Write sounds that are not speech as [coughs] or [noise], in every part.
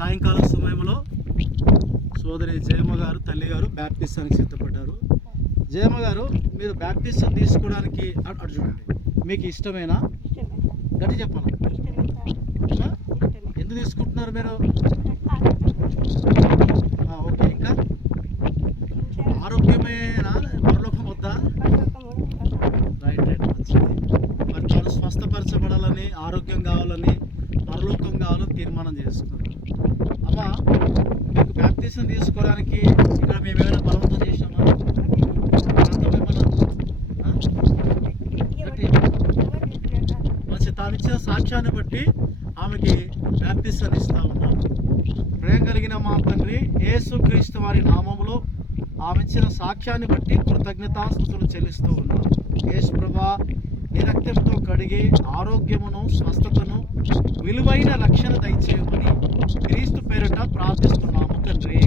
సాయంకాలం సమయంలో సోదరి జయమ్మ గారు తల్లి గారు బ్యాప్టిస్టానికి సిద్ధపడ్డారు. జయమ్మ గారు మీరు బ్యాప్టిస్టం తీసుకోవడానికి అటు చూడండి. మీకు ఇష్టమేనా? ఇష్టమే గట్టి చెప్పాలి ఎందుకు తీసుకుంటున్నారు మీరు? ఓకే ఇంకా? ఆరోగ్యమేనా? పరలోకం వద్దా. రైట్ రైట్ మంచిది. మరి తాను స్వస్థపరచబడాలని ఆరోగ్యం కావాలని తీర్మానం చేసుకున్నాం అమ్మా మీకు బ్యాప్టిజం తీసుకోవడానికి ఇక్కడ మేము ఏమైనా బలవంతం చేసినామా? తాను ఇచ్చిన సాక్ష్యాన్ని బట్టి ఆమెకి బ్యాప్టిజం ఇస్తా ఉన్నాం. ప్రేమ కలిగిన మా తండ్రి యేసు క్రీస్తు వారి నామములో ఆమె ఇచ్చిన సాక్ష్యాన్ని బట్టి కృతజ్ఞతాస్థుతులు చెల్లిస్తూ ఉన్నాం. యేసు ప్రభా నిరక్తంతో కడిగి ఆరోగ్యమును స్వస్థతను విలువైన దయచేయమని క్రీస్తు పేరిట ప్రార్థిస్తున్నాము తండ్రి.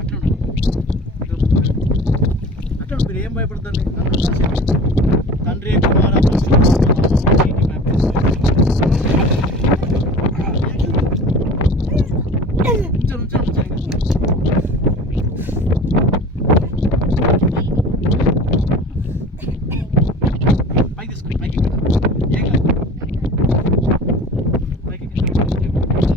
అట్లా అట్లా మీరు ఏం భయపడతారు తండ్రి కుమార ఉంచండి [coughs]